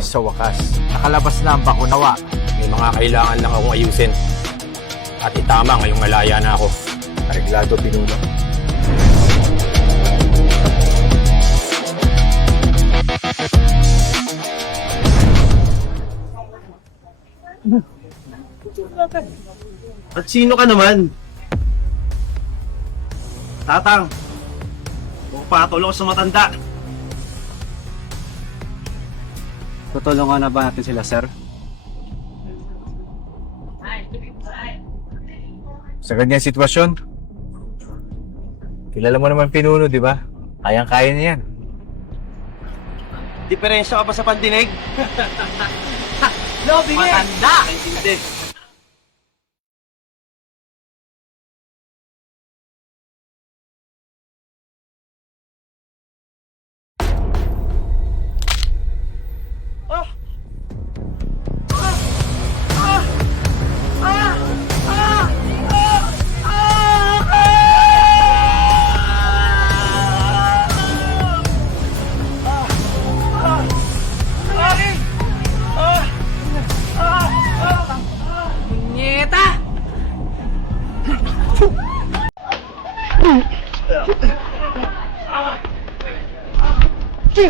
Sa wakas, nakalabas na ang bakunawa. May mga kailangan lang akong ayusin. At itama ngayong malaya na ako. Arreglado, Pinuno. At sino ka naman? Tatang, patulong sa matanda. Tutulungan na ba natin sila, sir? Sa ganyang sitwasyon, kilala mo naman Pinuno, di ba? Kayang-kaya niya yan. Diferensya ka pa sa pandinig? Matanda! Hindi.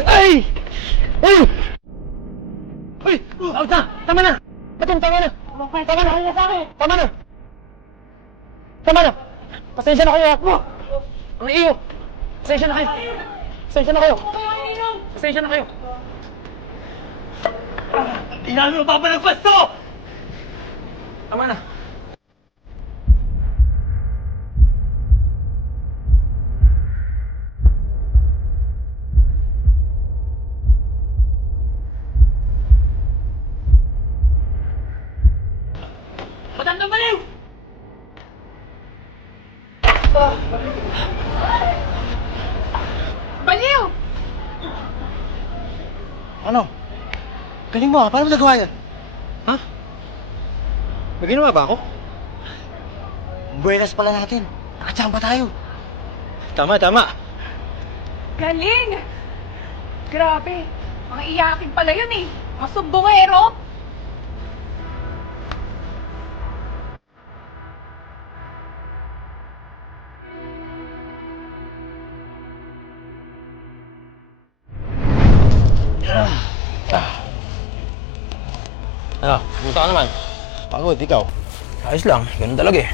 Ay! Ay! Uy! Tama na! Batong, tama na! Tama na! Tama na! Tama na! Pasensya na kayo! Ang iyo! Pasensya na kayo! Pasensya na kayo! Pasensya na kayo! Hindi namin mapapanagpas to! Tama na! Matandang baliw! Baliw! Ano? Galing mo ha? Paano mo nagawa yan? Ha? May ginawa ba ako? Buenas pala natin. Nakatsamba tayo. Tama, tama. Galing! Grabe! Mga iyakin pala yun eh! Mga sumbongero! Kumusta ka naman? Pagod, ikaw. Ayos lang, ganun talaga eh.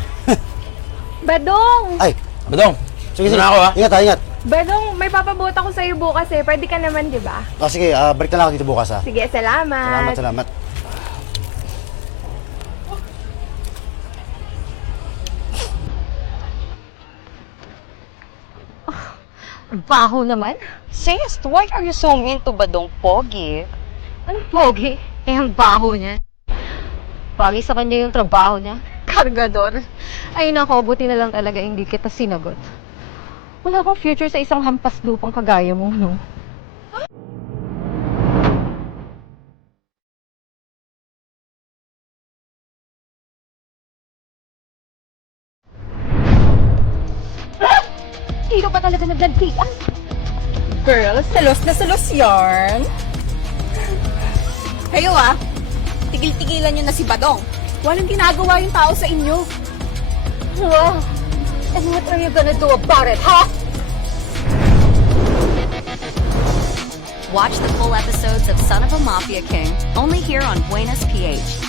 Badong! Ay, Badong, sige na ako ha. Ingat ha, ingat. Badong, may papabuta ko sa'yo bukas eh. Pwede ka naman, di ba? Sige, balik na lang ako dito bukas ha. Sige, salamat. Salamat. Ang baho naman. Sis, why are you so mean to Badong Pogi? Anong pogi? Eh, ang baho niya. Pagi sa kanya yung trabaho niya. Kargador. Ay nako, buti na lang talaga hindi kita sinagot. Wala akong future sa isang hampas lupang kagaya mo, no? Hiro pa talaga naglantian. Girl, salos na salos yarn. Kayo tigil-tigilan nyo na si Badong. Walang ginagawa yung tao sa inyo. Well, and what are you gonna do about it, huh? Watch the full episodes of Son of a Mafia King only here on Buenas PH.